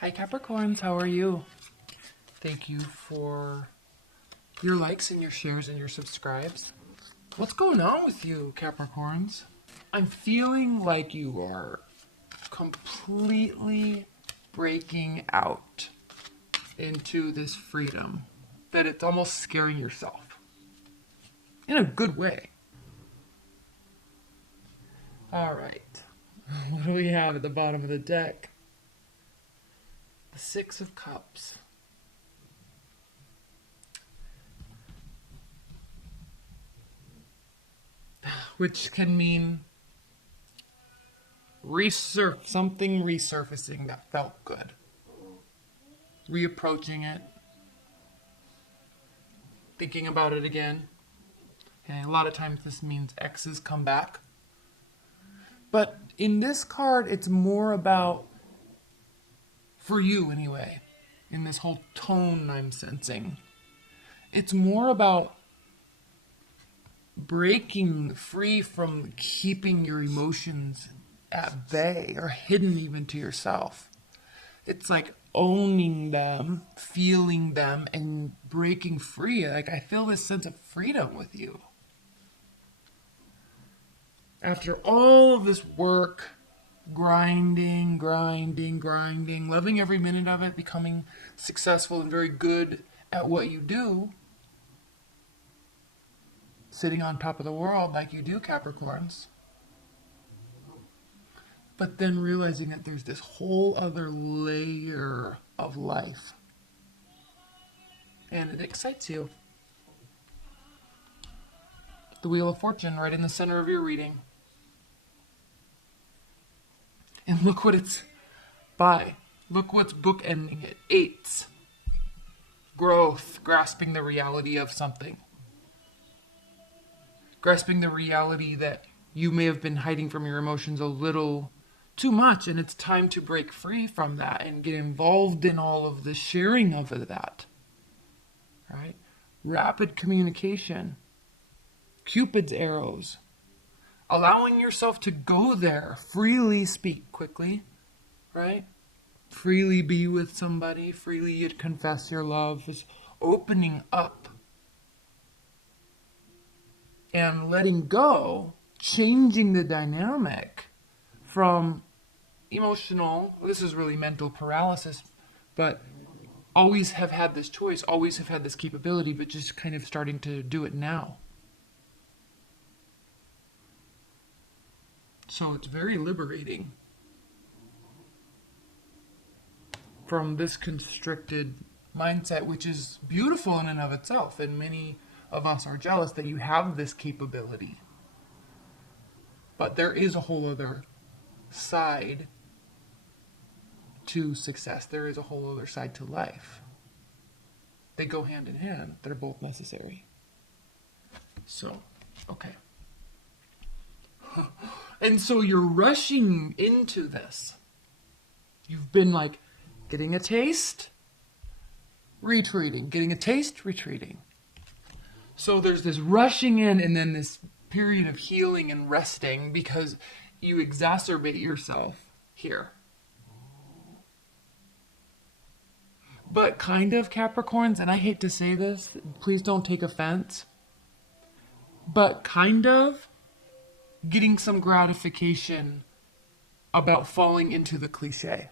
Hi Capricorns, how are you? Thank you for your likes and your shares and your subscribes. What's going on with you, Capricorns? I'm feeling like you are completely breaking out into this freedom, that it's almost scaring yourself. In a good way. Alright, what do we have at the bottom of the deck? The Six of Cups. Which can mean something resurfacing that felt good. Reapproaching it. Thinking about it again. Okay, a lot of times this means exes come back. But in this card, it's more about, for you anyway, in this whole tone I'm sensing, it's more about breaking free from keeping your emotions at bay or hidden even to yourself. It's like owning them, feeling them, and breaking free. Like, I feel this sense of freedom with you. After all of this work, grinding, loving every minute of it, becoming successful and very good at what you do, sitting on top of the world like you do, Capricorns. But then realizing that there's this whole other layer of life. And it excites you. The Wheel of Fortune right in the center of your reading. And look what it's by. Look what's bookending it. Eights. Growth. Grasping the reality of something. Grasping the reality that you may have been hiding from your emotions a little too much, and it's time to break free from that and get involved in all of the sharing of that. Right? Rapid communication. Cupid's arrows. Allowing yourself to go there. Freely speak quickly. Right? Freely be with somebody. Freely confess your love. Just opening up. And letting go. Changing the dynamic from emotional, this is really mental paralysis, but always have had this choice, always have had this capability, but just kind of starting to do it now. So it's very liberating from this constricted mindset, which is beautiful in and of itself, and many of us are jealous that you have this capability. But there is a whole other side to success. There is a whole other side to life. They go hand in hand. They're both necessary. So, okay. And so you're rushing into this. You've been like getting a taste, retreating, getting a taste, retreating. So there's this rushing in and then this period of healing and resting because you exacerbate yourself here. But kind of, Capricorns, and I hate to say this, please don't take offense, but kind of getting some gratification about falling into the cliche.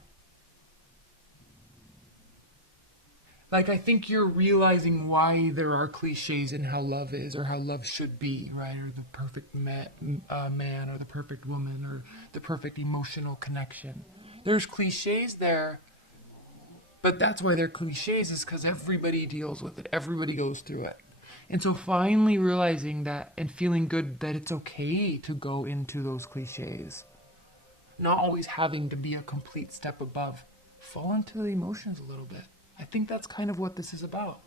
Like, I think you're realizing why there are cliches in how love is or how love should be, right? Or the perfect man or the perfect woman or the perfect emotional connection. There's cliches there, but that's why they're cliches, is because everybody deals with it. Everybody goes through it. And so finally realizing that and feeling good that it's okay to go into those cliches. Not always having to be a complete step above. Fall into the emotions a little bit. I think that's kind of what this is about.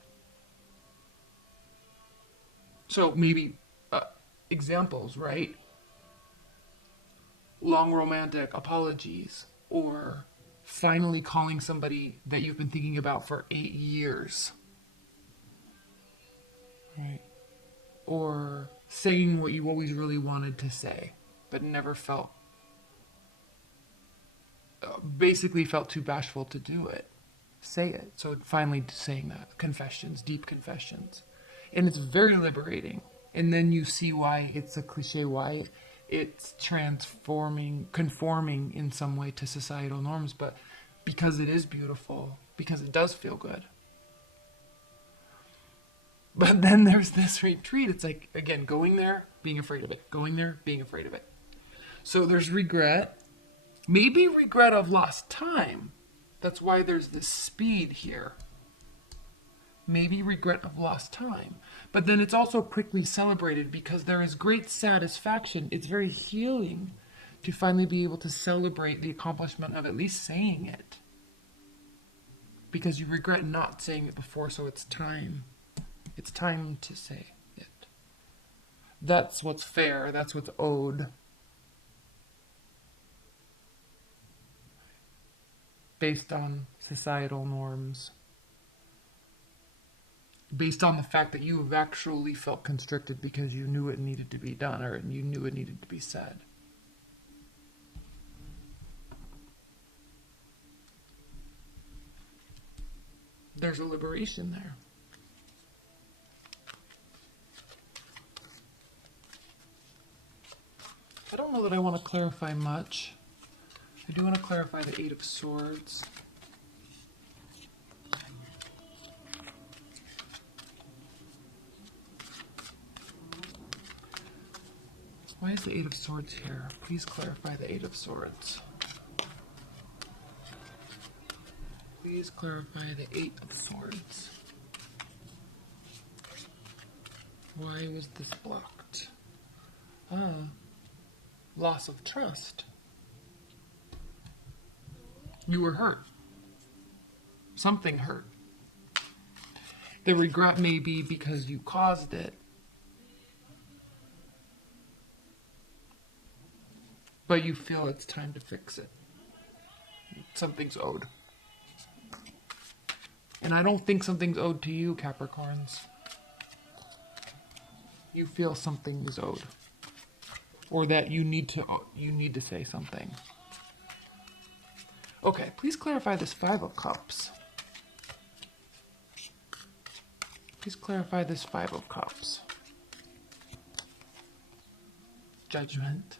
So maybe examples, right? Long romantic apologies, or finally calling somebody that you've been thinking about for 8 years. Right? Or saying what you always really wanted to say, but never felt basically felt too bashful to do it. Say it. So finally saying that. Confessions, deep confessions. And it's very liberating. And then you see why it's a cliche, why it's conforming in some way to societal norms, but because it is beautiful, because it does feel good. But then there's this retreat. It's like, again, going there, being afraid of it. Going there, being afraid of it. So there's regret. Maybe regret of lost time. That's why there's this speed here. Maybe regret of lost time. But then it's also quickly celebrated because there is great satisfaction. It's very healing to finally be able to celebrate the accomplishment of at least saying it. Because you regret not saying it before, so it's time. It's time to say it. That's what's fair. That's what's owed. Based on societal norms. Based on the fact that you have actually felt constricted because you knew it needed to be done, or you knew it needed to be said. There's a liberation there. I don't know that I want to clarify much. I do want to clarify the Eight of Swords. Why is the Eight of Swords here? Please clarify the Eight of Swords. Please clarify the Eight of Swords. Why was this blocked? Loss of trust. You were hurt. Something hurt. The regret may be because you caused it. But you feel it's time to fix it. Something's owed. And I don't think something's owed to you, Capricorns. You feel something is owed. Or that you need to say something. Okay, please clarify this Five of Cups. Please clarify this Five of Cups. Judgment.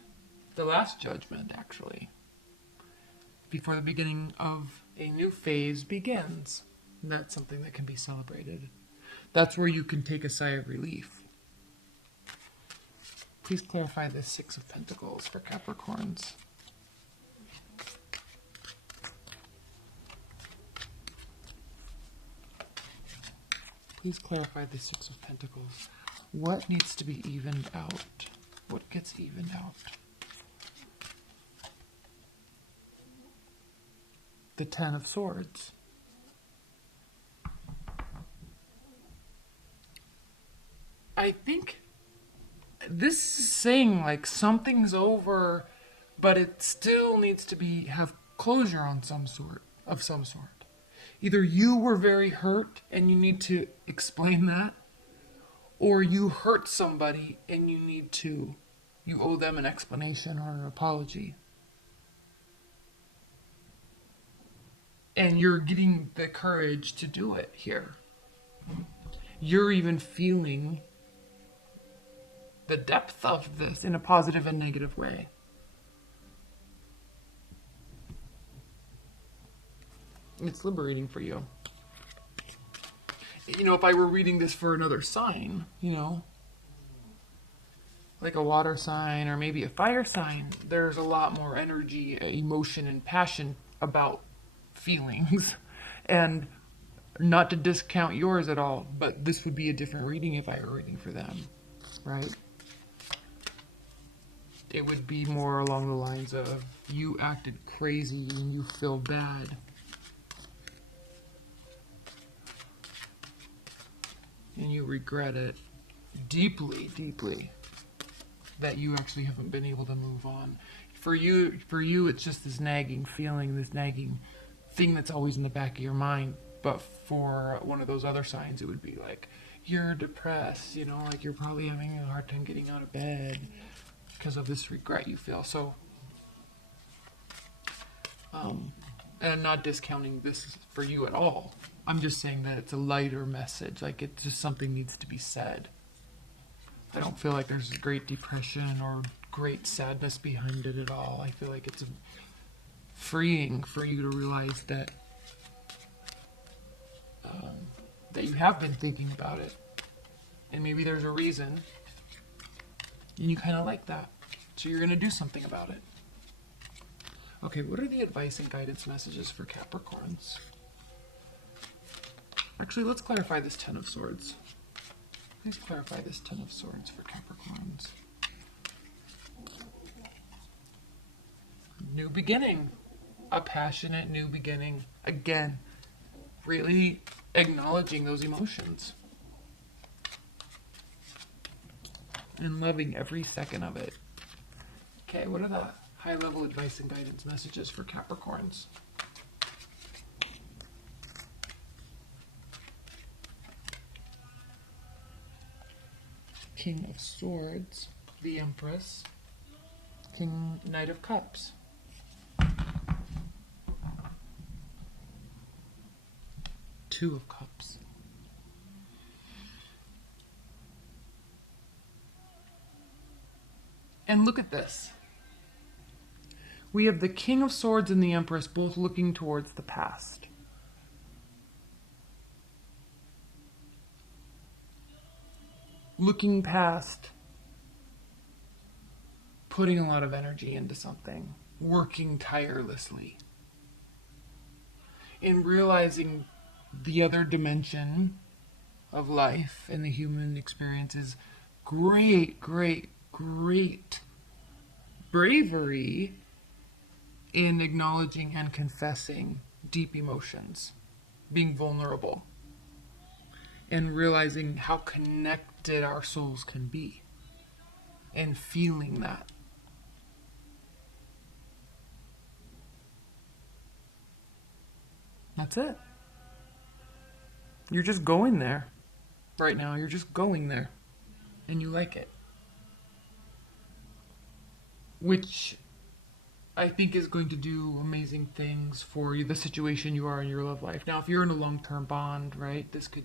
The last judgment, actually. Before the beginning of a new phase begins. And that's something that can be celebrated. That's where you can take a sigh of relief. Please clarify the Six of Pentacles for Capricorns. Please clarify the Six of Pentacles. What needs to be evened out? What gets evened out? The Ten of Swords. I think this is saying like something's over, but it still needs to have closure on some sort. Either you were very hurt and you need to explain that, or you hurt somebody and you owe them an explanation or an apology. And you're getting the courage to do it here. You're even feeling the depth of this in a positive and negative way. It's liberating for you. You know, if I were reading this for another sign, you know, like a water sign or maybe a fire sign, there's a lot more energy, emotion, and passion about feelings. And not to discount yours at all, but this would be a different reading if I were reading for them, right? It would be more along the lines of you acted crazy and you feel bad. And you regret it deeply, deeply, that you actually haven't been able to move on. For you, it's just this nagging feeling, this nagging thing that's always in the back of your mind. But for one of those other signs, it would be like, you're depressed, you know, like you're probably having a hard time getting out of bed because of this regret you feel. So And I'm not discounting this for you at all. I'm just saying that it's a lighter message. Like, it's just something needs to be said. I don't feel like there's great depression or great sadness behind it at all. I feel like it's freeing for you to realize that that you have been thinking about it. And maybe there's a reason. And you kind of like that. So you're going to do something about it. Okay, what are the advice and guidance messages for Capricorns? Actually, let's clarify this Ten of Swords. Please clarify this Ten of Swords for Capricorns. New beginning. A passionate new beginning. Again, really acknowledging those emotions. And loving every second of it. Okay, what are the high-level advice and guidance messages for Capricorns? King of Swords, the Empress, Knight of Cups. Two of Cups. And look at this. We have the King of Swords and the Empress both looking towards the past. Looking past, putting a lot of energy into something, working tirelessly, and realizing the other dimension of life and the human experience is great bravery in acknowledging and confessing deep emotions, being vulnerable, and realizing how connected our souls can be, and feeling that. That's it. You're just going there. Right now, you're just going there. And you like it. Which I think is going to do amazing things for you, the situation you are in your love life. Now, if you're in a long-term bond, right, this could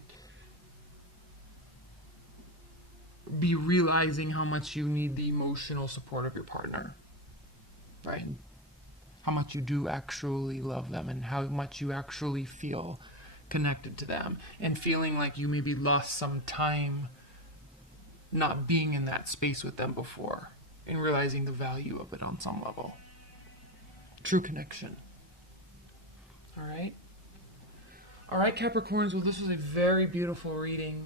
be realizing how much you need the emotional support of your partner, right? How much you do actually love them and how much you actually feel connected to them, and feeling like you maybe lost some time not being in that space with them before, and realizing the value of it on some level. True connection. All right, Capricorns, well, this was a very beautiful reading.